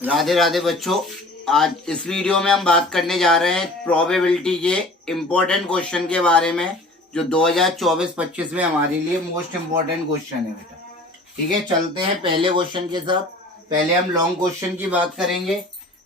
राधे राधे बच्चों। आज इस वीडियो में हम बात करने जा रहे हैं प्रोबेबिलिटी के इम्पोर्टेंट क्वेश्चन के बारे में, जो 2024-25 में हमारे लिए मोस्ट इम्पोर्टेंट क्वेश्चन है बेटा। ठीक है, चलते हैं पहले क्वेश्चन के साथ। पहले हम लॉन्ग क्वेश्चन की बात करेंगे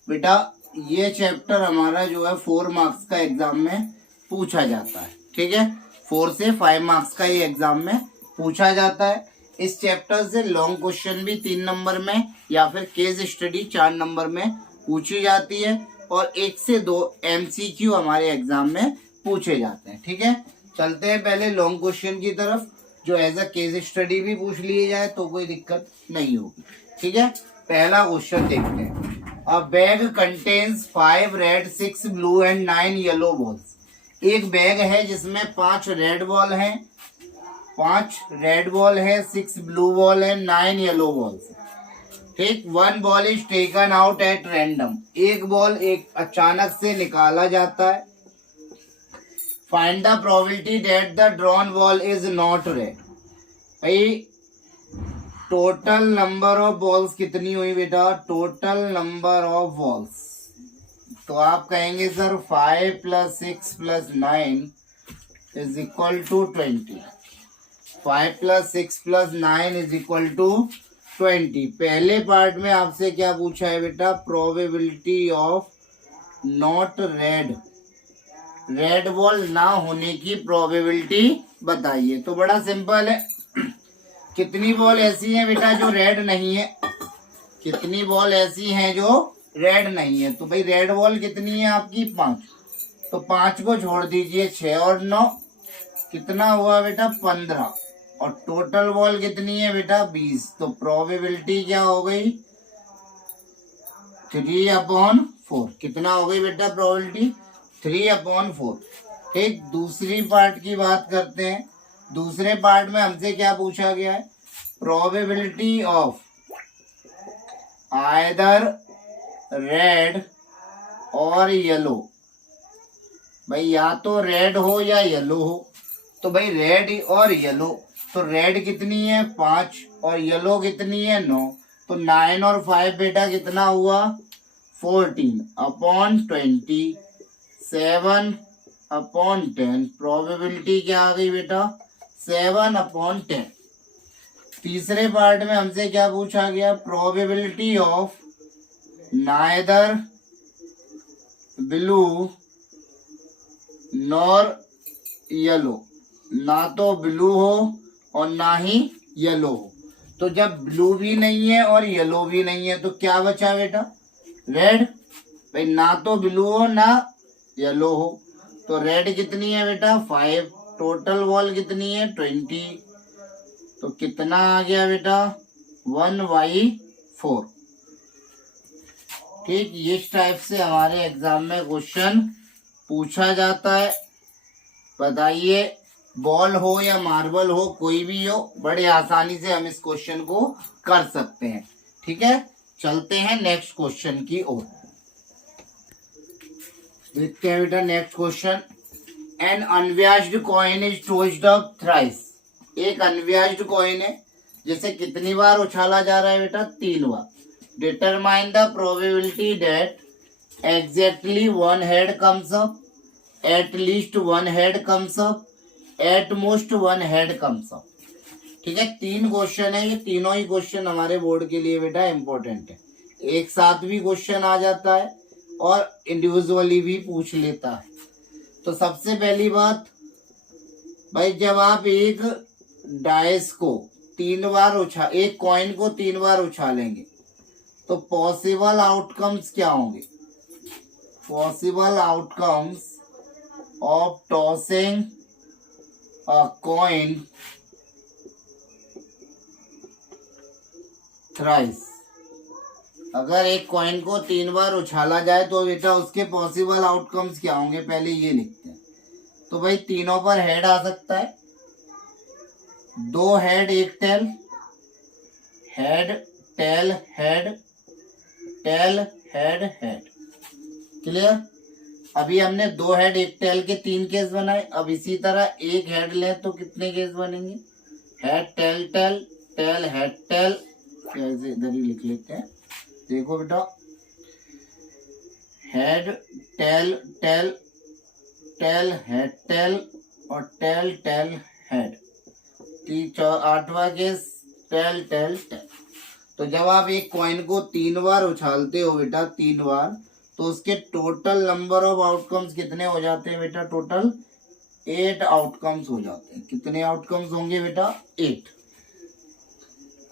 बेटा। ये चैप्टर हमारा जो है 4 मार्क्स का एग्जाम में पूछा जाता है। ठीक है, 4 से 5 मार्क्स का ये एग्जाम में पूछा जाता है। इस चैप्टर से लॉन्ग क्वेश्चन भी 3 नंबर में या फिर केस स्टडी 4 नंबर में पूछी जाती है और 1 से 2 MCQ हमारे एग्जाम में पूछे जाते हैं। ठीक है, चलते हैं पहले लॉन्ग क्वेश्चन की तरफ, जो एज अ केस स्टडी भी पूछ लिए जाए तो कोई दिक्कत नहीं होगी। ठीक है, पहला क्वेश्चन देखते हैं। अ bag contains 5 red 6 blue and 9 yellow balls. एक बैग है जिसमें 5 रेड बॉल हैं, 5 रेड बॉल है, 6 ब्लू बॉल है, 9 येलो बॉल्स। ठीक, 1 ball is taken out at random. एक बॉल एक अचानक से निकाला जाता है। Find the probability that the drawn ball is not red. भाई टोटल नंबर ऑफ बॉल्स कितनी हुई बेटा? टोटल नंबर ऑफ बॉल्स, तो आप कहेंगे sir 5 + 6 + 9 is equal to 20। 5 + 6 + 9 is equal to 20। पहले पार्ट में आपसे क्या पूछा है बेटा? Probability of not red, red ball ना होने की प्रोबेबिलिटी बताइए। तो बड़ा सिंपल है। कितनी बॉल ऐसी हैं बेटा जो रेड नहीं है? कितनी बॉल ऐसी हैं जो रेड नहीं है? तो भाई रेड बॉल कितनी है आपकी? 5। तो 5 को छोड़ दीजिए, 6 और 9 कितना हुआ बेटा? 15। और टोटल बॉल कितनी है बेटा? 20। तो प्रोबेबिलिटी क्या हो गई? 3/4। कितना हो गई बेटा प्रोबेबिलिटी? 3/4। ठीक, दूसरी पार्ट की बात करते हैं। दूसरे पार्ट में हमसे क्या पूछा गया है? प्रोबेबिलिटी ऑफ आइदर रेड और येलो। भाई या तो रेड हो या येलो हो। तो भाई रेड और येलो, तो रेड कितनी है? 5 और येलो कितनी है? 9। तो 9 और 5 बेटा कितना हुआ? 14/20, 7/10। प्रोबेबिलिटी क्या आ गई बेटा? 7/10। तीसरे पार्ट में हमसे क्या पूछा गया? Probability of neither blue nor yellow. ना तो ब्लू हो और ना ही येलो हो। तो जब ब्लू भी नहीं है और येलो भी नहीं है तो क्या बचा बेटा? रेड। भाई ना तो ब्लू हो ना येलो हो, तो रेड कितनी है बेटा? 5। टोटल बॉल कितनी है? 20। तो कितना आ गया बेटा? 1/4। ठीक, इस टाइप से हमारे एग्जाम में क्वेश्चन पूछा जाता है। बताइए, बॉल हो या मार्बल हो, कोई भी हो, बड़े आसानी से हम इस क्वेश्चन को कर सकते हैं। ठीक है, चलते हैं नेक्स्ट क्वेश्चन की ओर। देखते हैं बेटा next question. An unbiased coin is tossed up thrice. एक अनव्याज्ड कॉइन है जिसे कितनी बार उछाला जा रहा है बेटा? 3 बार। Determine the probability that exactly 1 head comes up, at least 1 head comes up, at most 1 head comes up. ठीक है, 3 क्वेश्चन है। ये तीनों ही क्वेश्चन हमारे बोर्ड के लिए बेटा इंपॉर्टेंट है। एक साथ भी क्वेश्चन आ जाता है और इंडिविजुअली भी पूछ लेता है। तो सबसे पहली बात भाई, जब आप एक डाइस को 3 बार एक कॉइन को 3 बार उछालेंगे तो पॉसिबल आउटकम्स क्या होंगे? Possible outcomes of tossing a coin thrice. अगर एक कॉइन को 3 बार उछाला जाए तो बेटा उसके पॉसिबल आउटकम्स क्या होंगे? पहले ये लिखते हैं। तो भाई तीनों पर हेड आ सकता है, 2 head 1 tail, head tail head, tail head head. Clear? अभी हमने 2 हेड 1 टेल के 3 केस बनाए। अब इसी तरह 1 हेड लें तो कितने केस बनेंगे? Head tail tail, tail head tail. इधर ही लिख लेते हैं। देखो बेटा, head, tail, tail, tail, head, tail और टेल, टेल, हेड। 8वां केस टेल, टेल, टेल। तो जब आप एक कॉइन को 3 बार उछालते हो बेटा, 3 बार, तो उसके टोटल नंबर ऑफ आउटकम्स कितने हो जाते हैं बेटा? टोटल 8 आउटकम्स हो जाते हैं। कितने आउटकम्स होंगे बेटा? 8।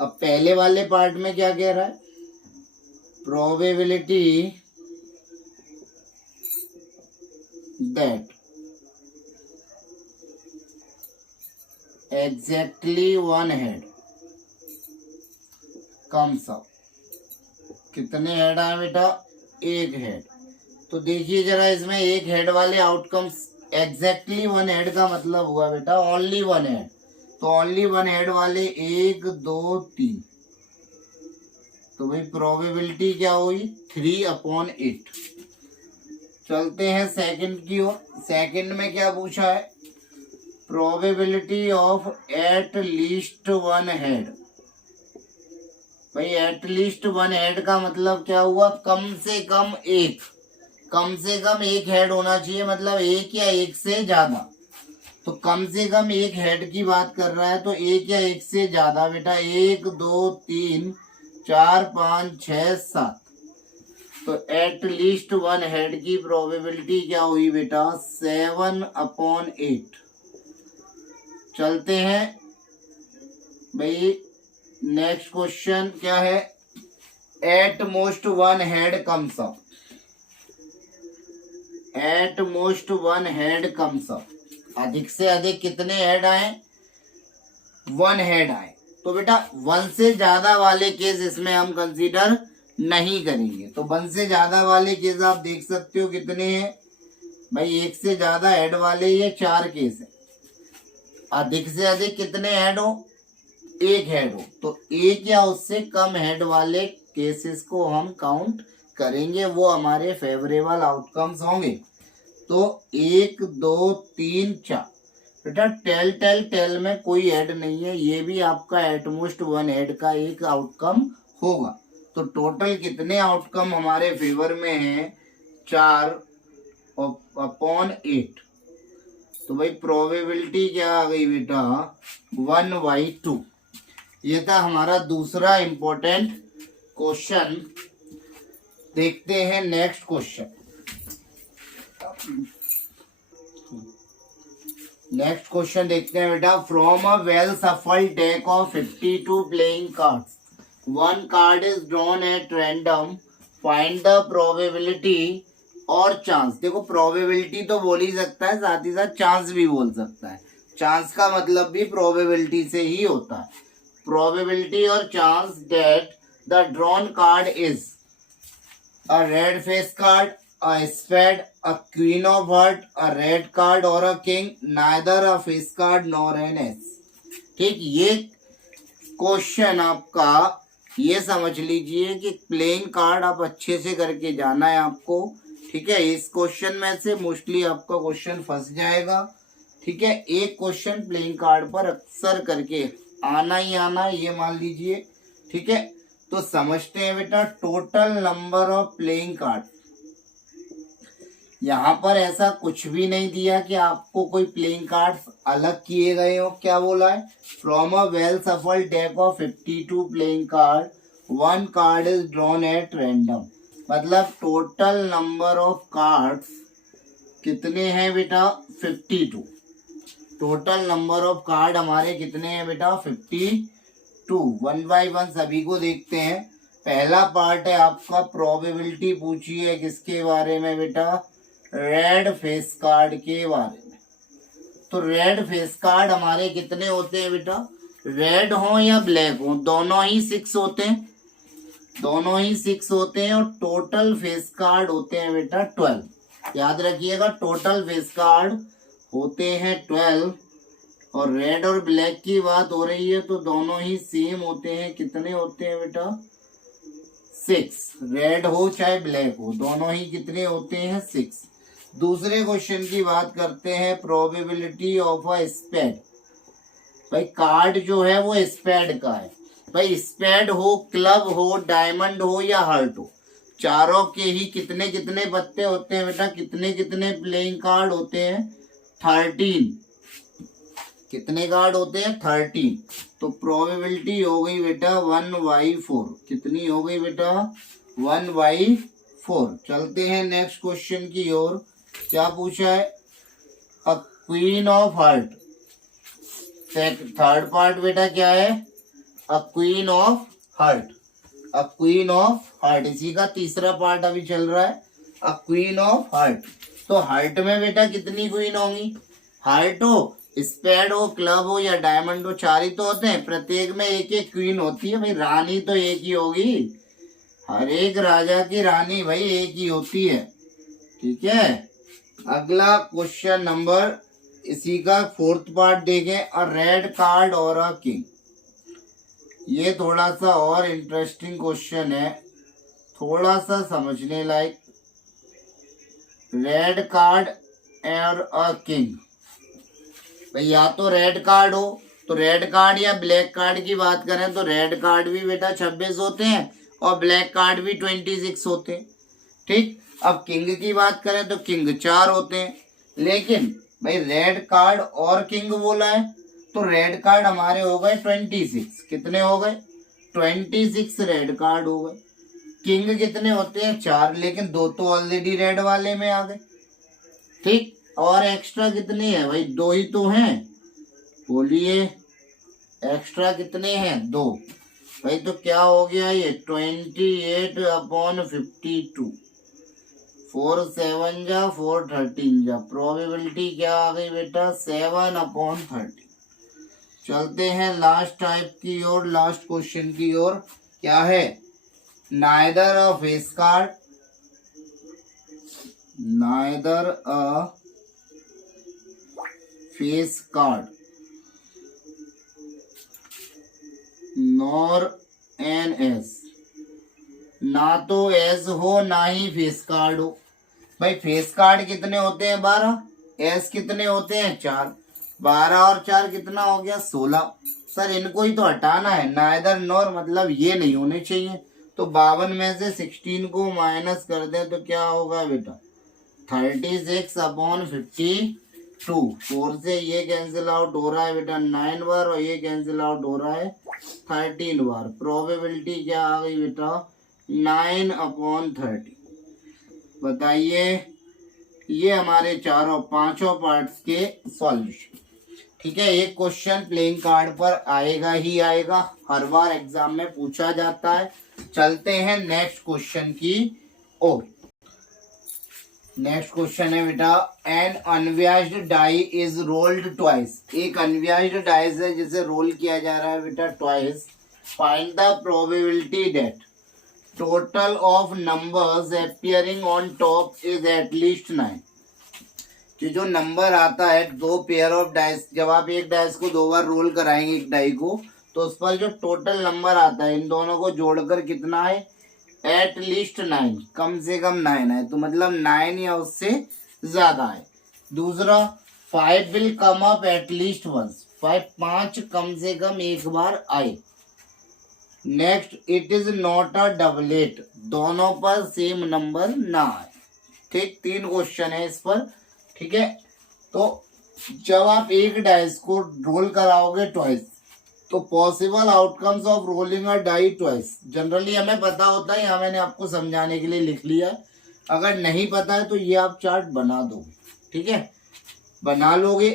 अब पहले वाले पार्ट में क्या कह रहा है? Probability that exactly one head comes up. कितने हेड आए बेटा? एक हेड। तो देखिए जरा इसमें एक हेड वाले आउटकम्स, एग्जैक्टली वन हेड का मतलब हुआ बेटा ओनली वन हेड। तो ओनली वन हेड वाले 1 2 3, तो भाई प्रोबेबिलिटी क्या हुई? 3/8। चलते हैं सेकंड की ओर। सेकंड में क्या पूछा है? Probability of at least one head. भाई एट लीस्ट वन हेड का मतलब क्या हुआ? कम से कम एक, कम से कम एक हेड होना चाहिए, मतलब एक या एक से ज्यादा। तो कम से कम एक हेड की बात कर रहा है, तो एक या एक से ज्यादा बेटा 1 2 3 4 5 6 7। तो एट लीस्ट वन हेड की प्रोबेबिलिटी क्या हुई बेटा? 7/8। चलते हैं भाई नेक्स्ट क्वेश्चन क्या है? At most one head comes up. At most one head comes up, अधिक से अधिक कितने हेड आए? 1 हेड आए। तो बेटा 1 से ज्यादा वाले केस इसमें हम कंसीडर नहीं करेंगे। तो 1 से ज्यादा वाले केस आप देख सकते हो कितने हैं भाई? 1 से ज्यादा हेड वाले ये 4 केस है। अधिक से अधिक कितने हेड हो? 1 हेड हो। तो 1 या उससे कम हेड वाले केसेस को हम काउंट करेंगे, वो हमारे फेवरेबल आउटकम्स होंगे। तो 1 2 3 4 बेटा टेल टेल टेल में कोई हेड नहीं है, ये भी आपका एटमोस्ट वन हेड का एक आउटकम होगा। तो टोटल कितने आउटकम हमारे फेवर में है? 4/8। तो भाई प्रोबेबिलिटी क्या आ गई बेटा? 1/2। ये था हमारा दूसरा इंपॉर्टेंट क्वेश्चन। देखते हैं नेक्स्ट क्वेश्चन। नेक्स्ट क्वेश्चन देखते हैं बेटा। From a well shuffled deck of 52 playing cards, one card is drawn at random, find the probability और चांस। देखो प्रोबेबिलिटी तो बोल ही सकता है, साथ ही साथ चांस भी बोल सकता है। चांस का मतलब भी प्रोबेबिलिटी से ही होता है। प्रोबेबिलिटी और chance that the drawn card is a red face card, a spade, a queen of heart, a red card or a king, neither a face card nor an ace। ठीक, ये question आपका ये समझ लीजिए कि playing card आप अच्छे से करके जाना है आपको। ठीक है, इस क्वेश्चन में से मोस्टली आपका क्वेश्चन फंस जाएगा। ठीक है, एक क्वेश्चन प्लेइंग कार्ड पर अक्सर करके आना ही आना है, ये मान लीजिए। ठीक है, तो समझते हैं बेटा total number of playing card. यहाँ पर ऐसा कुछ भी नहीं दिया कि आपको कोई प्लेइंग कार्ड्स अलग किए गए हो। क्या बोला है? From a well shuffled deck of 52 playing card, one card is drawn at random. मतलब टोटल नंबर ऑफ कार्ड्स कितने हैं बेटा? 52। टोटल नंबर ऑफ कार्ड हमारे कितने हैं बेटा? 52। वन बाय वन सभी को देखते हैं। पहला पार्ट है आपका प्रोबेबिलिटी पूछी है किसके बारे में बेटा? रेड फेस कार्ड के बारे में। तो रेड फेस कार्ड हमारे कितने होते हैं बेटा? रेड हो या ब्लैक हो, दोनों ही 6 होते हैं। दोनों ही 6 होते हैं। और टोटल फेस कार्ड होते हैं बेटा 12। याद रखिएगा टोटल फेस कार्ड होते हैं 12। और रेड और ब्लैक की बात हो रही है तो दोनों ही सेम होते हैं। कितने होते हैं बेटा? 6। रेड हो चाहे ब्लैक हो, दोनों ही कितने होते हैं? 6। दूसरे क्वेश्चन की बात करते हैं, प्रोबेबिलिटी ऑफ अ स्पेड। भाई कार्ड जो है वो स्पेड का है। भाई स्पेड हो, क्लब हो, डायमंड हो या हार्ट हो, चारों के ही कितने कितने पत्ते होते हैं बेटा, कितने कितने प्लेइंग कार्ड होते हैं, 13। कितने कार्ड होते हैं, 13। तो प्रोबेबिलिटी हो गई बेटा 1/4। कितनी हो गई बेटा, 1/4। चलते हैं नेक्स्ट क्वेश्चन की ओर। क्या पूछा है, a queen of heart. Third part बेटा क्या है, a queen of heart. A queen of heart, इसी का तीसरा पार्ट अभी चल रहा है, अ क्वीन ऑफ हार्ट। तो हार्ट में बेटा कितनी क्वीन होंगी, हार्ट हो, स्पेड हो, क्लब हो या डायमंड हो, 4 ही तो होते हैं, प्रत्येक में एक एक क्वीन होती है भाई, रानी तो एक ही होगी, हर एक राजा की रानी भाई एक ही होती है। ठीक है, अगला क्वेश्चन नंबर, इसी का फोर्थ पार्ट देखें, अ रेड कार्ड और अ किंग। ये थोड़ा सा और इंटरेस्टिंग क्वेश्चन है, थोड़ा सा समझने लायक। रेड कार्ड और अ किंग, भाई या तो रेड कार्ड हो, तो रेड कार्ड या ब्लैक कार्ड की बात करें तो रेड कार्ड भी बेटा 26 होते हैं और ब्लैक कार्ड भी 26 होते हैं। ठीक, अब किंग की बात करें तो किंग 4 होते हैं, लेकिन भाई रेड कार्ड और किंग बोला है तो रेड कार्ड हमारे हो गए 26। कितने हो गए, 26 रेड कार्ड हो गए। किंग कितने होते हैं, 4, लेकिन 2 तो ऑलरेडी रेड वाले में आ गए। ठीक, और एक्स्ट्रा कितने हैं भाई, 2 ही तो हैं, बोलिए एक्स्ट्रा कितने हैं, 2 भाई। तो क्या हो गया ये 28/52, 4 7 जा 4 13 जा, प्रोबेबिलिटी क्या आ गई बेटा 7/30। चलते हैं लास्ट टाइप की ओर, लास्ट क्वेश्चन की ओर। क्या है, neither a face card, neither a face card nor an ace, ना तो एस हो ना ही फेस कार्ड हो। भाई फेस कार्ड कितने होते हैं, 12, एस कितने होते हैं, 4, 12 और 4 कितना हो गया, 16। सर इनको ही तो हटाना है, नाइदर नॉर मतलब ये नहीं होने चाहिए, तो 52 में से 16 को माइनस कर दें तो क्या होगा बेटा 36/52। 4 से ये कैंसिल आउट हो रहा है बेटा 9 बार और ये कैंसिल आउट हो रहा है 13 बार। प्रोबेबिलिटी क्या आ गई बेटा 9/30। बताइए, ये हमारे चारों पांचों पार्ट्स के सॉल्यूशन। ठीक है, एक क्वेश्चन प्लेइंग कार्ड पर आएगा ही आएगा, हर बार एग्जाम में पूछा जाता है। चलते हैं नेक्स्ट क्वेश्चन की ओर। नेक्स्ट क्वेश्चन है बेटा, an unbiased die is rolled twice. एक अनव्याज्ड डाइस है जिसे रोल किया जा रहा है बेटा twice. Find the probability that total of numbers appearing on top is at least 9। कि जो नंबर आता है 2 पेयर ऑफ डाइस, जब आप एक डाइस को 2 बार रोल कराएंगे एक डाई को, तो उस पर जो टोटल नंबर आता है इन दोनों को जोड़कर कितना है, एटलीस्ट 9, कम से कम 9 है, तो मतलब 9 या उससे ज्यादा है। दूसरा, 5 will come up at least once, 5 कम से कम एक बार आए। Next, it is not a doublet, दोनों पर सेम नंबर ना आए। ठीक, 3 क्वेश्चन है इस पर। ठीक है, तो जब आप एक डाइस को रोल कराओगे ट्वाइस, तो possible outcomes of rolling a die twice, generally हमें पता होता है, यहाँ मैंने आपको समझाने के लिए लिख लिया है। अगर नहीं पता है तो ये आप चार्ट बना दोगे। ठीक है, बना लोगे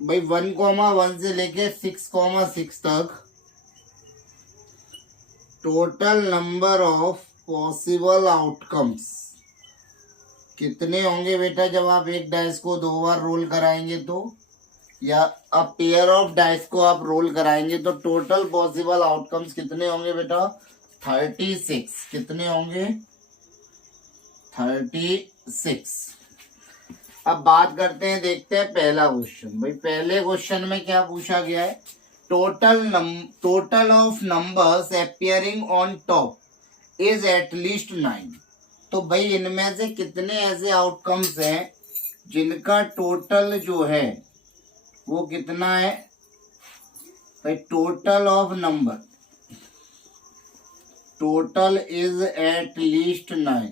भाई 1,1 से लेके 6,6 तक total number of possible outcomes कितने होंगे बेटा, जब आप एक डाइस को 2 बार रोल कराएंगे तो, या अ पेयर ऑफ डाइस को आप रोल कराएंगे तो टोटल पॉसिबल आउटकम्स कितने होंगे बेटा 36। कितने होंगे 36। अब बात करते हैं, देखते हैं पहला क्वेश्चन। भाई पहले क्वेश्चन में क्या पूछा गया है, total of numbers appearing on top is at least 9। तो भाई इनमें से कितने ऐसे आउटकम्स हैं जिनका टोटल जो है वो कितना है भाई, total of number total is at least 9।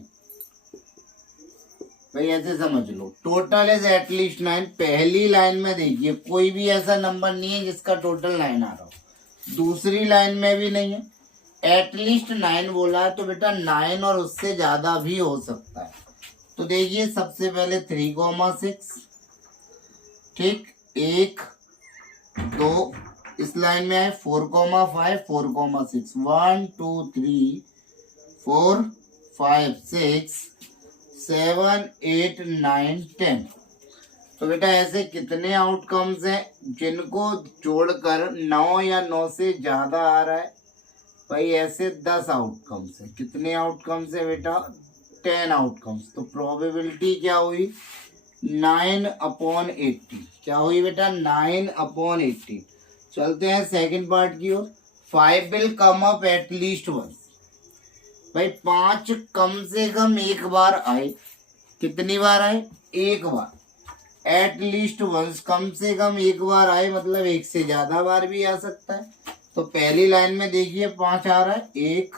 भाई ऐसे समझ लो, टोटल इज एट लीस्ट 9। पहली लाइन में देखिए कोई भी ऐसा नंबर नहीं है जिसका टोटल 9 आ रहा हो, दूसरी लाइन में भी नहीं है। एटलीस्ट 9 बोला है तो बेटा 9 और उससे ज्यादा भी हो सकता है। तो देखिए सबसे पहले 3,6, ठीक, 1 2, इस लाइन में है 4,5 4,6, 1 2 3 4 5 6 7 8 9 10। तो बेटा ऐसे कितने आउटकम्स हैं जिनको जोड़कर 9 या 9 से ज्यादा आ रहा है? भाई ऐसे 10 आउटकम्स है। कितने आउटकम्स है बेटा? 10 आउटकम्स। तो प्रोबेबिलिटी क्या हुई? 9/80। क्या हुई बेटा? 9/80। चलते हैं सेकंड पार्ट की ओर। 5 will come up at least once. भाई 5 कम से कम एक बार आए। कितनी बार आए? एक बार। एट लीस्ट वंस, कम से कम एक बार आए, मतलब एक से ज्यादा बार भी आ सकता है। तो पहली लाइन में देखिए 5 आ रहा है, 1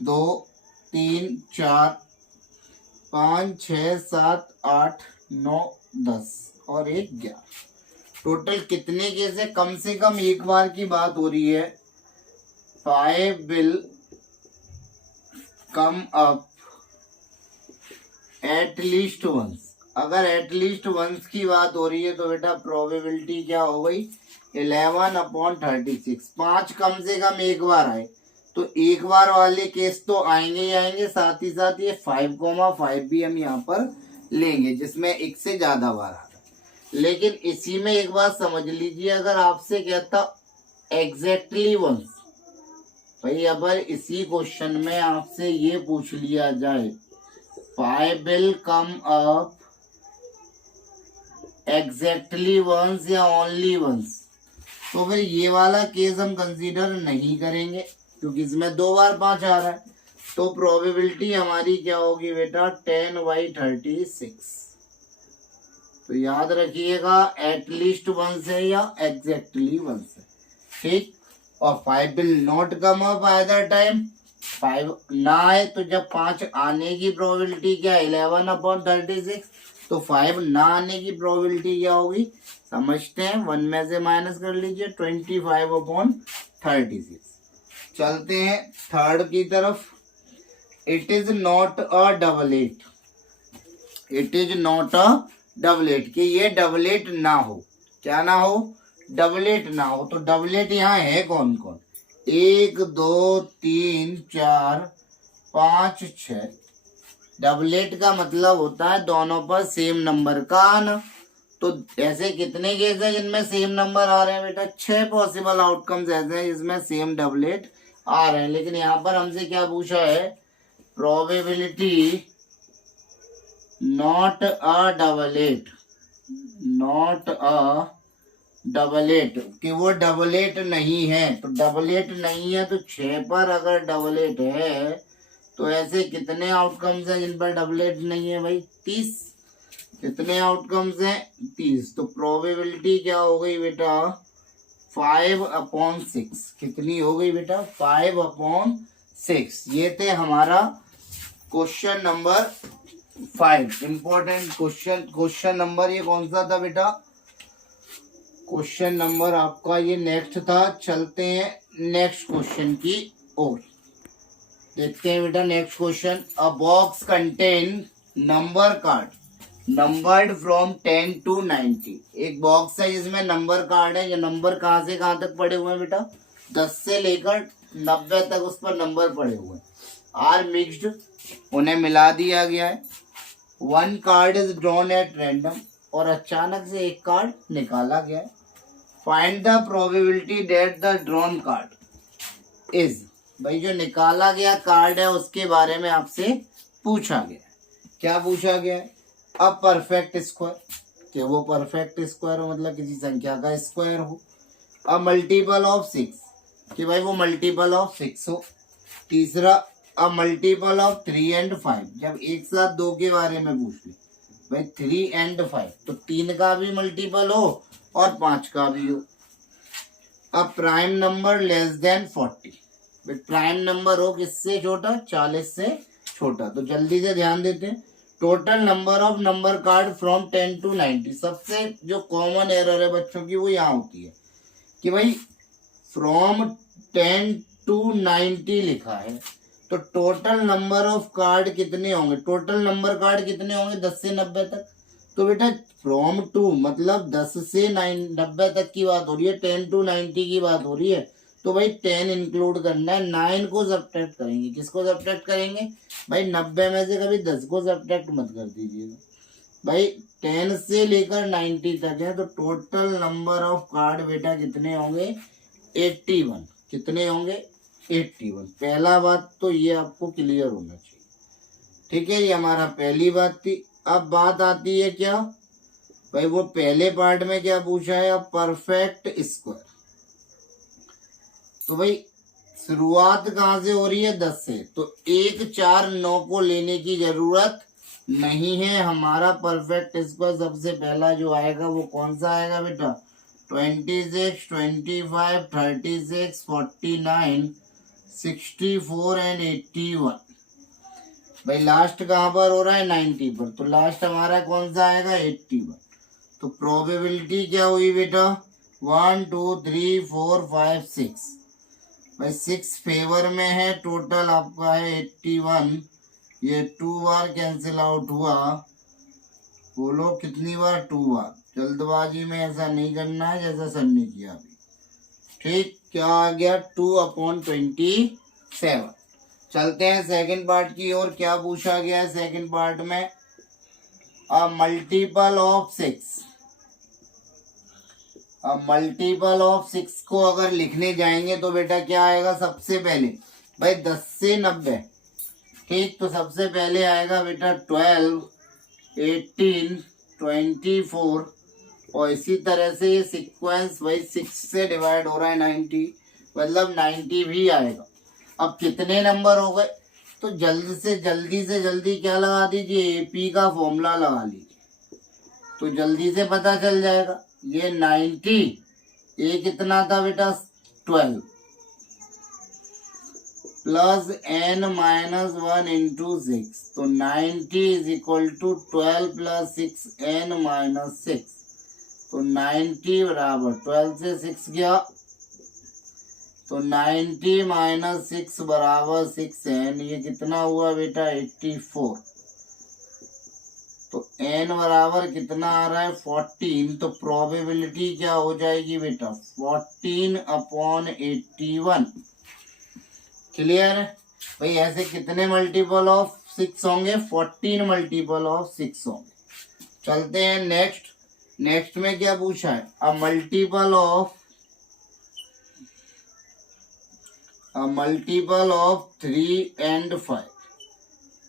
2 3 4 5 6 7 8 9 10 और 1 11। टोटल कितने केस है? कम से कम एक बार की बात हो रही है। 5 will come up at least once. अगर एट लीस्ट वंस की बात हो रही है तो बेटा प्रोबेबिलिटी क्या हो गई? 11/36। 5 कम से कम एक बार आए तो एक बार वाले केस तो आएंगे ही आएंगे, साथ ही साथ ये 5,5 भी हम यहाँ पर लेंगे जिसमें एक से ज्यादा बार आ रहा है। लेकिन इसी में एक बात समझ लीजिए, अगर आपसे कहता एग्जैक्टली वंस, भाई अगर इसी क्वेश्चन में आपसे ये पूछ लिया जाए 5 will come up exactly once या ओनली वंस, तो फिर ये वाला केस हम कंसीडर नहीं करेंगे क्योंकि इसमें 2 बार 5 आ रहा है। तो प्रोबेबिलिटी हमारी क्या होगी बेटा? 10/36। तो याद रखिएगा एटलीस्ट वंस है या एग्जैक्टली वंस है, ठीक। और 5 will not come up either time. 5 ना आए तो जब 5 आने की प्रोबेबिलिटी क्या? 11/36। तो 5 ना आने की प्रोबेबिलिटी क्या होगी? समझते हैं, 1 में से माइनस कर लीजिए, 25/36। चलते हैं थर्ड की तरफ। It is not a double eight. It is not a double eight, कि ये डबल एट ना हो। क्या ना हो? डबल एट ना हो। तो डबल एट यहाँ है कौन कौन? 1 2 3 4 5 6। डबल एट का मतलब होता है दोनों पर सेम नंबर का आना। तो ऐसे कितने केस है जिनमें सेम नंबर आ रहे हैं बेटा? 6 पॉसिबल आउटकम्स ऐसे हैं जिसमें सेम डबल एट आ रहे हैं। लेकिन यहाँ पर हमसे क्या पूछा है? Probability not a double eight, not a double eight, कि वो डबल एट नहीं है। तो डबल एट नहीं है तो 6 पर अगर डबल एट है तो ऐसे कितने आउटकम्स हैं जिन पर डबल एट नहीं है? भाई 30। कितने आउटकम्स हैं? 30। तो प्रोबेबिलिटी क्या हो गई बेटा? 5/6। कितनी हो गई बेटा? 5/6। ये थे हमारा question number 5। Important question. Question number ये कौन सा था बेटा? क्वेश्चन नंबर आपका ये नेक्स्ट था। चलते हैं नेक्स्ट क्वेश्चन की ओर। देखते हैं बेटा next question. A box contain number card numbered from 10 to 90। एक बॉक्स है जिसमें नंबर कार्ड है। ये नंबर कहाँ से कहाँ तक पड़े हुए हैं बेटा? 10 से लेकर 90 तक उस पर नंबर पड़े हुए हैं। आर मिक्स्ड, उन्हें मिला दिया गया है। 1 card is drawn at random, और अचानक से एक कार्ड निकाला गया है। Find the probability that the drawn card is. भाई जो निकाला गया कार्ड है उसके बारे में आपसे पूछा गया है। क्या पूछा गया है? अ परफेक्ट स्क्वायर, कि वो परफेक्ट स्क्वायर हो, मतलब किसी संख्या का स्क्वायर हो। अ मल्टीपल ऑफ 6, कि भाई वो मल्टीपल ऑफ 6 हो। तीसरा अ मल्टीपल ऑफ 3 and 5, जब एक साथ 2 के बारे में पूछ ले भाई 3 and 5 तो 3 का भी मल्टीपल हो और 5 का भी हो। A prime number less than 40, prime number हो किससे छोटा, 40 से छोटा। तो जल्दी से ध्यान देते हैं। Total number of number card from 10 to 90। सबसे जो कॉमन एरर है बच्चों की वो यहाँ होती है कि भाई फ्रॉम 10 to 90 लिखा है, तो टोटल नंबर ऑफ कार्ड कितने होंगे, टोटल नंबर कार्ड कितने होंगे 10 से 90 तक। तो बेटा फ्रॉम टू मतलब 10 से 90 तक की बात हो रही है, 10 to 90 की बात हो रही है। तो भाई 10 इंक्लूड करना है, 9 को सब्ट्रैक्ट करेंगे। किसको सब्ट्रैक्ट करेंगे भाई, 90 में से कभी 10 को सब्ट्रैक्ट मत कर दीजिएगा भाई। 10 से लेकर 90 तक है, तो टोटल नंबर ऑफ कार्ड बेटा कितने होंगे 81। कितने होंगे 81। पहला बात तो ये आपको क्लियर होना चाहिए, ठीक है। ये हमारा पहली बात थी। अब बात आती है क्या भाई, वो पहले पार्ट में क्या पूछा है, अब परफेक्ट स्क्वायर। तो भाई शुरुआत कहाँ से हो रही है 10 से, तो 1 4 9 को लेने की जरूरत नहीं है। हमारा परफेक्ट स्क्वायर सबसे पहला जो आएगा वो कौन सा आएगा बेटा, 26 25 36 49 64 एंड 81। भाई लास्ट कहाँ पर हो रहा है 90 पर, तो लास्ट हमारा कौन सा आएगा 81। तो प्रोबेबिलिटी क्या हुई बेटा 1 2 3 4 5 6। भाई 6 फेवर में है, टोटल आपका है 81। ये 2 बार कैंसिल आउट हुआ, बोलो कितनी बार 2 बार। जल्दबाजी में ऐसा नहीं करना है जैसा सर ने किया अभी, ठीक। क्या आ गया 2/27। चलते हैं सेकंड पार्ट की ओर। क्या पूछा गया है सेकंड पार्ट में, अ मल्टीपल ऑफ 6। अब मल्टीपल ऑफ 6 को अगर लिखने जाएंगे तो बेटा क्या आएगा, सबसे पहले भाई 10 से 90, ठीक। तो सबसे पहले आएगा बेटा 12 18 24, और इसी तरह से ये सीक्वेंस भाई 6 से डिवाइड हो रहा है 90, मतलब 90 भी आएगा। अब कितने नंबर हो गए, तो जल्दी से जल्दी क्या लगा दीजिए, एपी का फॉर्मूला लगा लीजिए, तो जल्दी से पता चल जाएगा। ये 90, ये कितना था बेटा 12 प्लस n माइनस 1 इंटू 6, तो 90 is equal to 12 plus 6 n minus 6। तो 90 बराबर 12 से 6 गया, तो 90 माइनस 6 बराबर 6n। ये कितना हुआ बेटा 84। तो n बराबर कितना आ रहा है 14। तो प्रोबेबिलिटी क्या हो जाएगी बेटा 14/81। क्लियर है भाई। ऐसे कितने मल्टीपल ऑफ 6 होंगे, 14 मल्टीपल ऑफ 6 होंगे। चलते हैं नेक्स्ट में क्या पूछा है, अ मल्टीपल ऑफ 3 and 5।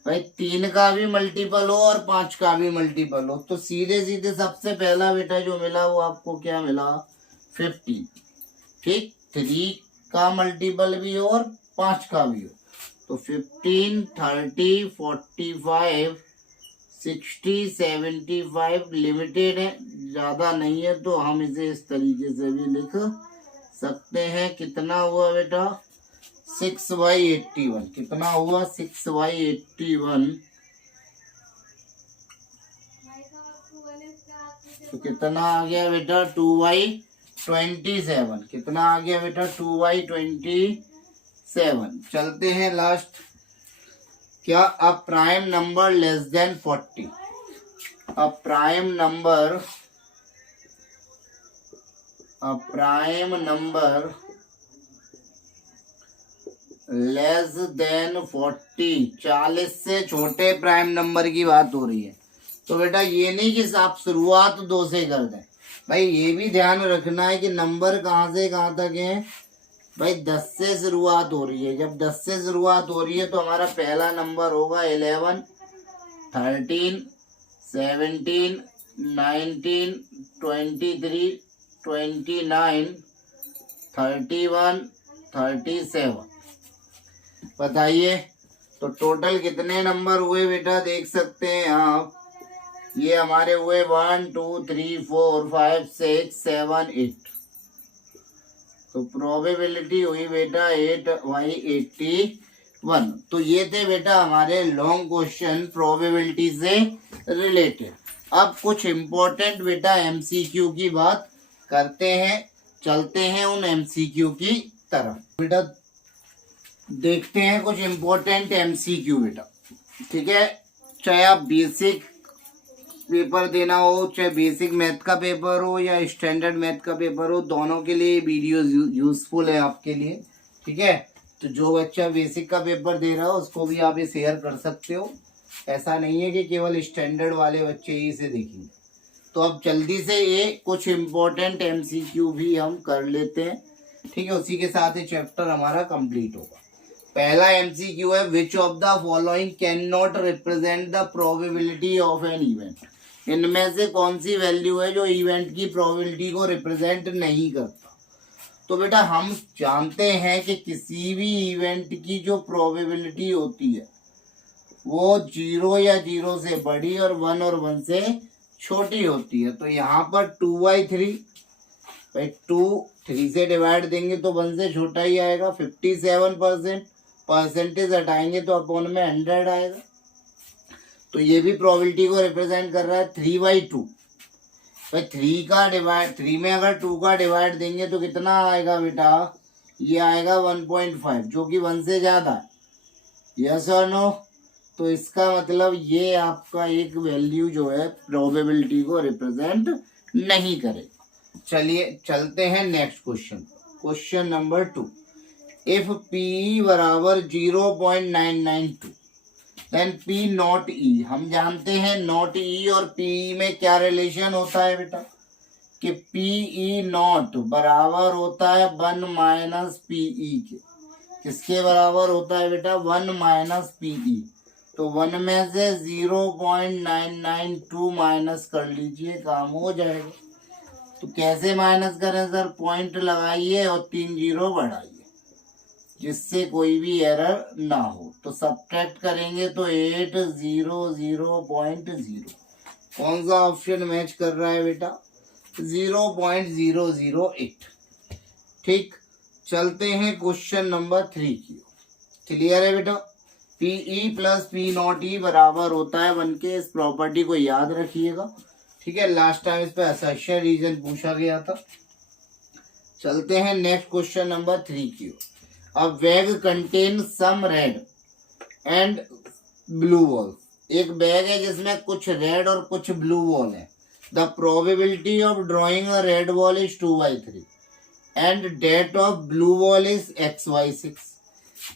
भाई 3 का भी मल्टीपल हो और 5 का भी मल्टीपल हो, तो सीधे सीधे सबसे पहला बेटा जो मिला वो आपको क्या मिला 15, ठीक। 3 का मल्टीपल भी हो और 5 का भी हो, तो 15 30 45 60 75 लिमिटेड है, ज्यादा नहीं है, तो हम इसे इस तरीके से भी लिख सकते हैं। कितना हुआ बेटा 6/81। कितना हुआ 6/81। तो कितना आ गया बेटा 2/27। कितना आ गया बेटा 2/27। चलते हैं लास्ट। क्या a prime number less than 40। A prime number less than 40, 40 से छोटे प्राइम नंबर की बात हो रही है। तो बेटा ये नहीं कि आप शुरुआत 2 से कर दें, भाई ये भी ध्यान रखना है कि नंबर कहाँ से कहाँ तक है। भाई 10 से शुरुआत हो रही है, जब 10 से शुरुआत हो रही है तो हमारा पहला नंबर होगा 11 13 17 19 23 29 31 37। बताइए तो टोटल कितने नंबर हुए बेटा, देख सकते हैं आप। ये हमारे हुए 1 2 3 4 5 6 7 8। तो प्रोबेबिलिटी हुई बेटा 8/81। तो ये थे बेटा हमारे लॉन्ग क्वेश्चन प्रोबेबिलिटी से रिलेटेड। अब कुछ इम्पोर्टेंट बेटा एमसीक्यू की बात करते हैं, चलते हैं उन एमसीक्यू की तरफ। बेटा देखते हैं कुछ इम्पोर्टेंट एमसीक्यू बेटा, ठीक है। चाहे आप बेसिक पेपर देना हो, चाहे बेसिक मैथ का पेपर हो या स्टैंडर्ड मैथ का पेपर हो, दोनों के लिए वीडियो यूजफुल है आपके लिए, ठीक है। तो जो बच्चा बेसिक का पेपर दे रहा हो उसको भी आप ये शेयर कर सकते हो। ऐसा नहीं है कि केवल स्टैंडर्ड वाले बच्चे ही इसे देखेंगे। तो अब जल्दी से ये कुछ इम्पोर्टेंट एमसीक्यू भी हम कर लेते हैं, ठीक है। उसी के साथ ये चैप्टर हमारा कंप्लीट होगा। पहला एमसीक्यू है, which of the following can not represent the probability of an event. इनमें से कौन सी वैल्यू है जो इवेंट की प्रोबेबिलिटी को रिप्रेजेंट नहीं करता। तो बेटा हम जानते हैं कि किसी भी इवेंट की जो प्रोबेबिलिटी होती है वो 0 या 0 से बड़ी और 1 से छोटी होती है। तो यहाँ पर 2/3, भाई 2 3 से डिवाइड देंगे तो 1 से छोटा ही आएगा। 57%, परसेंटेज हटाएंगे तो अपॉन में 100 आएगा। तो ये भी प्रोबेबिलिटी को रिप्रेजेंट कर रहा है। 3/2, भाई 3 में अगर 2 का डिवाइड देंगे तो कितना आएगा बेटा, ये आएगा 1.5, जो कि 1 से ज़्यादा है। यस और नो। तो इसका मतलब ये आपका एक वैल्यू जो है प्रोबेबिलिटी को रिप्रेजेंट नहीं करेगा। चलिए चलते हैं next question, question number 2। If P बराबर 0.992 देन पी नॉट ई। हम जानते हैं नॉट ई और पी में क्या रिलेशन होता है बेटा, कि पी ई नॉट बराबर होता है 1 माइनस पी ई के। किसके बराबर होता है बेटा, 1 माइनस पी ई। तो 1 में से 0.992 माइनस कर लीजिए, काम हो जाएगा। तो कैसे माइनस करें सर, पॉइंट लगाइए और 3 0 बढ़ाइए जिससे कोई भी एरर ना हो। तो सब्ट्रैक्ट करेंगे तो 800.0। कौन सा ऑप्शन मैच कर रहा है बेटा, 0.008। ठीक, चलते हैं क्वेश्चन नंबर 3 की। क्लियर है बेटा, पीई प्लस पी नॉट ई बराबर होता है 1 के। इस प्रॉपर्टी को याद रखिएगा, ठीक है। लास्ट टाइम इस पे असर्शन रीजन पूछा गया था। चलते हैं नेक्स्ट क्वेश्चन नंबर 3 की। A bag contains some red and blue balls। एक बैग है जिसमें कुछ रेड और कुछ ब्लू बॉल है। The probability of drawing a red ball is 2/3 and that of blue ball is x/6।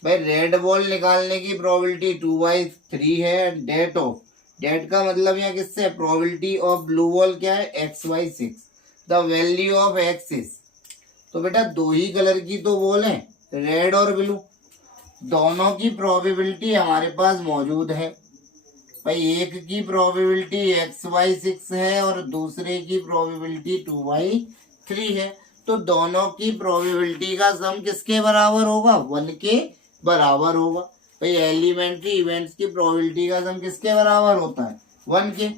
भाई रेड बॉल निकालने की प्रोबेबिलिटी 2/3 है। डेट का मतलब यहाँ किससे, प्रोबेबिलिटी ऑफ ब्लू बॉल क्या है, x/6। The value of x is. तो बेटा दो ही कलर की तो बॉल है, रेड और ब्लू, दोनों की प्रोबेबिलिटी हमारे पास मौजूद है। भाई एक की प्रोबेबिलिटी x/6 है और दूसरे की प्रोबेबिलिटी 2/3 है। तो दोनों की प्रोबेबिलिटी का सम किसके बराबर होगा, 1 के बराबर होगा। भाई एलिमेंट्री इवेंट्स की प्रोबेबिलिटी का सम किसके बराबर होता है, 1 के।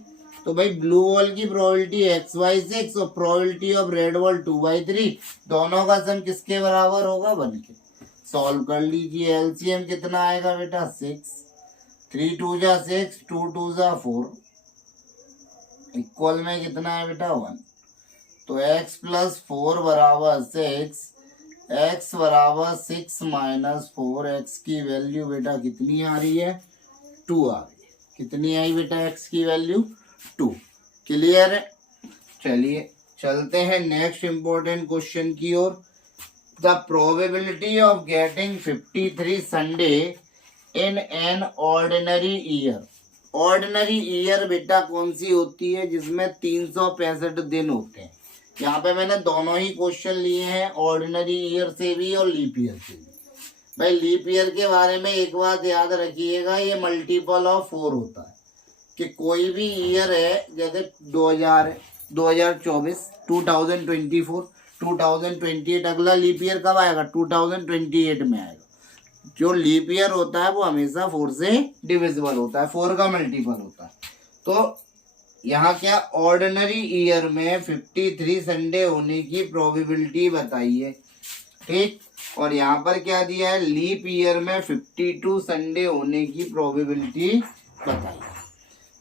तो भाई ब्लू बॉल की प्रोबेबिलिटी x/6 और प्रोबेबिलिटी ऑफ रेड बॉल 2/3, दोनों का सम किसके बराबर होगा, 1 के। सॉल्व कर लीजिए, एलसीएम कितना आएगा बेटा, 6। 3 2 जा 6, 2 2 जा 4, इक्वल में कितना है बेटा, 1। तो x प्लस 4 बराबर 6, x बराबर 6 माइनस 4। x की वैल्यू बेटा कितनी आ रही है, 2 आ रही है। कितनी आई बेटा x की वैल्यू, 2। क्लियर है। चलिए चलते हैं नेक्स्ट इंपॉर्टेंट क्वेश्चन की ओर। The probability of getting 53 Sunday in an ordinary year. Ordinary year बेटा कौन सी होती है, जिसमें 365 दिन होते हैं। यहाँ पे मैंने दोनों ही क्वेश्चन लिए हैं, ऑर्डिनरी ईयर से भी और लीप ईयर से भी। भाई लीप ईयर के बारे में एक बात याद रखिएगा, ये मल्टीपल ऑफ 4 होता है। कि कोई भी ईयर है, जैसे 2024, 2024, 2028, अगला लीप ईयर कब आएगा, 2028 में आएगा। जो लीप ईयर होता है वो हमेशा 4 से डिविजिबल होता है, 4 का मल्टीपल होता है। तो यहाँ क्या, ऑर्डिनरी ईयर में 53 संडे होने की प्रोबेबिलिटी बताइए। ठीक। और यहाँ पर क्या दिया है, लीप ईयर में 52 संडे होने की प्रोबेबिलिटी बताइए।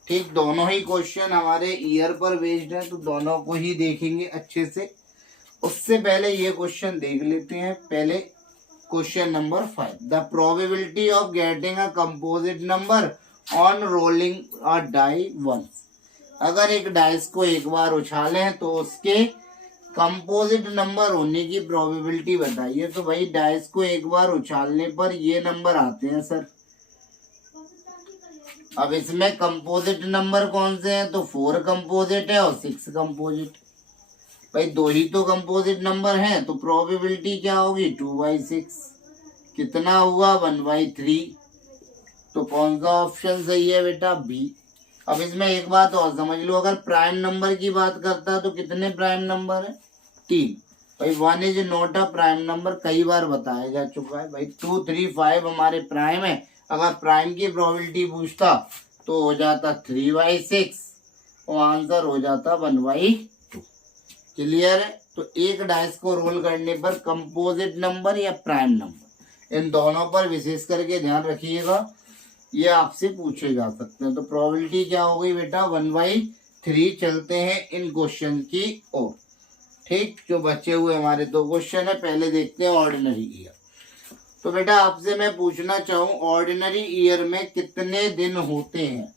ठीक, दोनों ही क्वेश्चन हमारे ईयर पर बेस्ड है, तो दोनों को ही देखेंगे अच्छे से। उससे पहले ये क्वेश्चन देख लेते हैं। पहले question number 5, the probability of getting a composite number on rolling a die once. अगर एक डाइस को एक बार उछालें तो उसके कंपोजिट नंबर होने की प्रोबेबिलिटी बताइए। तो भाई डाइस को एक बार उछालने पर ये नंबर आते हैं सर। अब इसमें कंपोजिट नंबर कौन से हैं, तो 4 कंपोजिट है और 6 कंपोजिट। भाई 2 ही तो कंपोजिट नंबर हैं, तो प्रोबेबिलिटी क्या होगी 2/6। कितना हुआ 1/3। तो कौन सा ऑप्शन सही है बेटा, बी। अब इसमें एक बात और समझ लो, अगर प्राइम नंबर की बात करता है तो कितने प्राइम नंबर है, 3। भाई 1 is not a prime number, कई बार बताया जा चुका है। भाई 2, 3, 5 हमारे प्राइम है। अगर प्राइम की प्रोबेबिलिटी पूछता तो हो जाता 3/6 और आंसर हो जाता 1/2। क्लियर है। तो एक डाइस को रोल करने पर कंपोजिट नंबर या प्राइम नंबर, इन दोनों पर विशेष करके ध्यान रखिएगा, ये आपसे पूछे जा सकते हैं। तो प्रोबेबिलिटी क्या हो गई बेटा 1/3। चलते हैं इन क्वेश्चन की ओर। ठीक, जो बचे हुए हमारे 2 क्वेश्चन है, पहले देखते हैं ऑर्डिनरी ईयर। तो बेटा आपसे मैं पूछना चाहूँ, ऑर्डिनरी ईयर में कितने दिन होते हैं।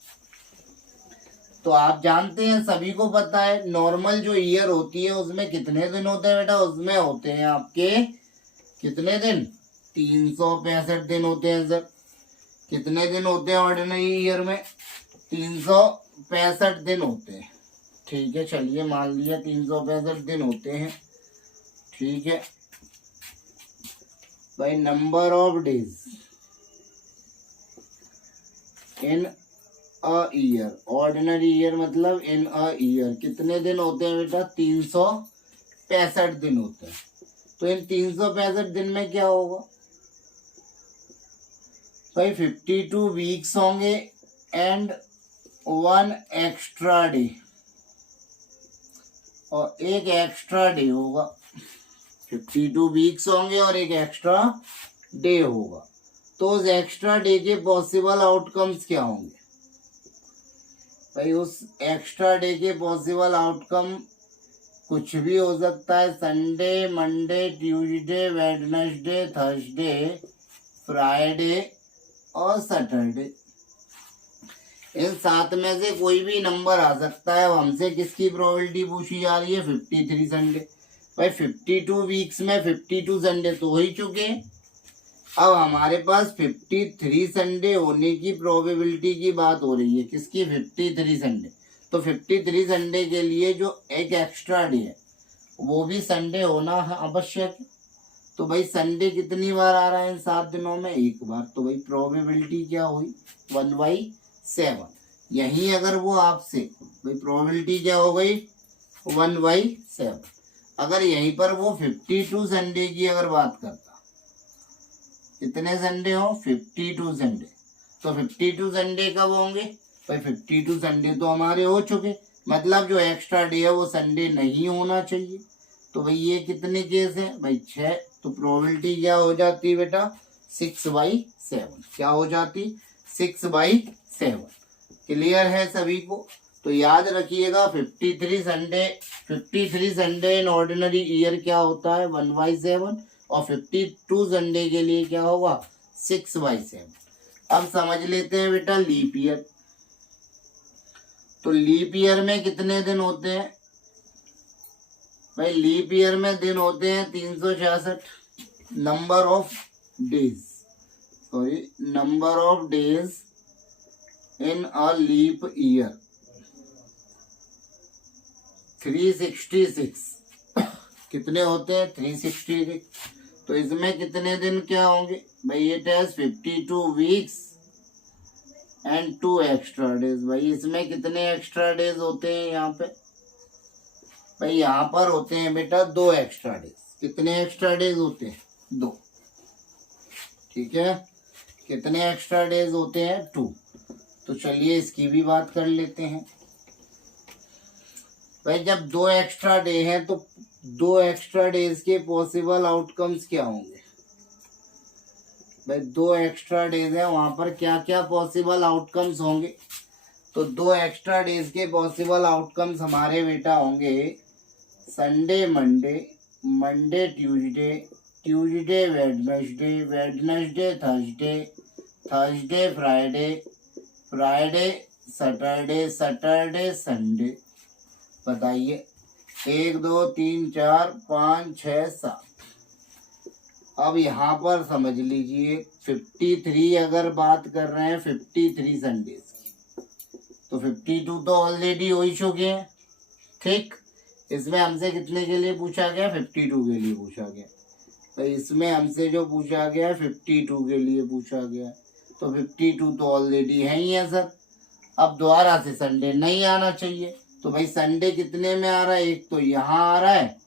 तो आप जानते हैं, सभी को पता है, नॉर्मल जो ईयर होती है उसमें कितने दिन होते हैं बेटा, उसमें होते हैं आपके कितने दिन, 365 दिन होते हैं सर। कितने दिन होते हैं ऑर्डिनरी ईयर में, 365 दिन होते हैं। ठीक है, चलिए मान लिया 365 दिन होते हैं। ठीक है भाई, number of days in a year, ordinary year मतलब इन अ ईयर कितने दिन होते हैं बेटा, 365 दिन होते हैं। तो इन 365 दिन में क्या होगा भाई, 52 वीक्स होंगे एंड 1 एक्स्ट्रा डे, और एक एक्स्ट्रा डे होगा। 52 वीक्स होंगे और एक एक्स्ट्रा डे होगा। तो उस एक्स्ट्रा डे के पॉसिबल आउटकम्स क्या होंगे भाई, उस एक्स्ट्रा डे के पॉसिबल आउटकम कुछ भी हो सकता है। Sunday, Monday, Tuesday, Wednesday, Thursday, Friday और सैटरडे। इन 7 में से कोई भी नंबर आ सकता है। अब हमसे किसकी प्रोबेबिलिटी पूछी जा रही है, 53 संडे। भाई 52 वीक्स में 52 संडे तो हो ही चुके। अब हमारे पास 53 संडे होने की प्रोबेबिलिटी की बात हो रही है, किसकी, 53 संडे। तो 53 संडे के लिए जो एक एक्स्ट्रा डे है वो भी संडे होना आवश्यक है। तो भाई संडे कितनी बार आ रहा है इन 7 दिनों में, एक बार। तो भाई प्रोबेबिलिटी क्या हुई 1/7। यही अगर वो आपसे भाई प्रोबेबिलिटी क्या हो गई 1/7। अगर यहीं पर वो 52 संडे की अगर बात करता, कितने संडे हो, 52 संडे। तो 52 संडे कब होंगे भाई, 52 संडे तो हमारे हो चुके, मतलब जो एक्स्ट्रा डे है वो संडे नहीं होना चाहिए। तो भाई ये कितने केस है भाई, 6। तो प्रोबेबिलिटी क्या हो जाती है बेटा 6/7। क्या हो जाती, 6/7। क्लियर है सभी को। तो याद रखिएगा 53 संडे इन ऑर्डिनरी ईयर क्या होता है 1/7, और 52 संडे के लिए क्या होगा 6/7। अब समझ लेते हैं बेटा लीप ईयर। तो लीप ईयर में कितने दिन होते हैं भाई, लीप ईयर में दिन होते हैं 366। Number of days in a leap year 366। कितने होते हैं 366। तो इसमें कितने दिन क्या होंगे भाई, it has 52 weeks and 2 extra days. भाई इसमें कितने एक्स्ट्रा डेज होते हैं यहाँ पे भाई, यहाँ पर होते हैं बेटा 2 एक्स्ट्रा डेज। कितने एक्स्ट्रा डेज होते हैं 2। ठीक है, कितने एक्स्ट्रा डेज होते हैं 2। तो चलिए इसकी भी बात कर लेते हैं भाई। जब 2 एक्स्ट्रा डे हैं तो 2 एक्स्ट्रा डेज के पॉसिबल आउटकम्स क्या होंगे भाई? 2 एक्स्ट्रा डेज है, वहां पर क्या क्या पॉसिबल आउटकम्स होंगे? तो 2 एक्स्ट्रा डेज के पॉसिबल आउटकम्स हमारे बेटा होंगे Sunday Monday, Monday Tuesday, Tuesday Wednesday, Wednesday Thursday, Thursday Friday, Friday Saturday, Saturday Sunday. बताइए 1 2 3 4 5 6 7। अब यहाँ पर समझ लीजिए 53 अगर बात कर रहे हैं 53 संडेज की, तो 52 तो ऑलरेडी हो ही चुके हैं। ठीक, इसमें हमसे कितने के लिए पूछा गया? 52 के लिए पूछा गया। तो इसमें हमसे जो पूछा गया 52 के लिए पूछा गया, तो 52 तो ऑलरेडी है ही है सर। अब दोबारा से संडे नहीं आना चाहिए, तो भाई संडे कितने में आ रहा है? एक तो यहाँ आ रहा है,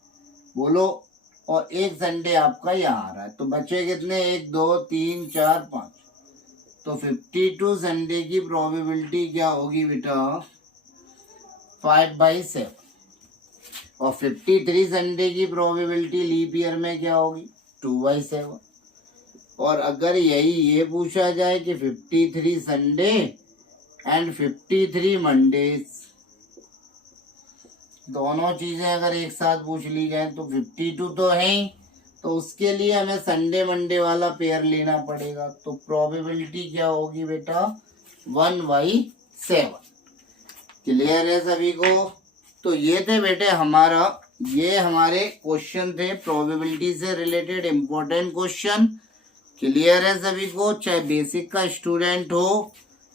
बोलो, और एक संडे आपका यहाँ आ रहा है, तो बचे कितने? 1 2 3 4 5। तो 52 संडे की प्रोबेबिलिटी क्या होगी बेटा? 5/7। और 53 संडे की प्रोबेबिलिटी लीप ईयर में क्या होगी? 2/7। और अगर यही ये पूछा जाए कि 53 संडे एंड 53 मंडेज, दोनों चीजें अगर एक साथ पूछ ली जाए तो 52 तो है ही, तो उसके लिए हमें संडे मंडे वाला पेयर लेना पड़ेगा। तो प्रोबेबिलिटी क्या होगी बेटा? 1/7। क्लियर है सभी को? तो ये थे बेटे ये हमारे क्वेश्चन थे प्रोबेबिलिटी से रिलेटेड इम्पोर्टेंट क्वेश्चन। क्लियर है सभी को? चाहे बेसिक का स्टूडेंट हो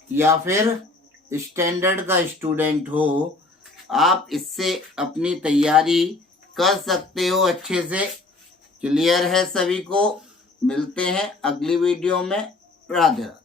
या फिर स्टैंडर्ड का स्टूडेंट हो, आप इससे अपनी तैयारी कर सकते हो अच्छे से। क्लियर है सभी को? मिलते हैं अगली वीडियो में। राधे राधे।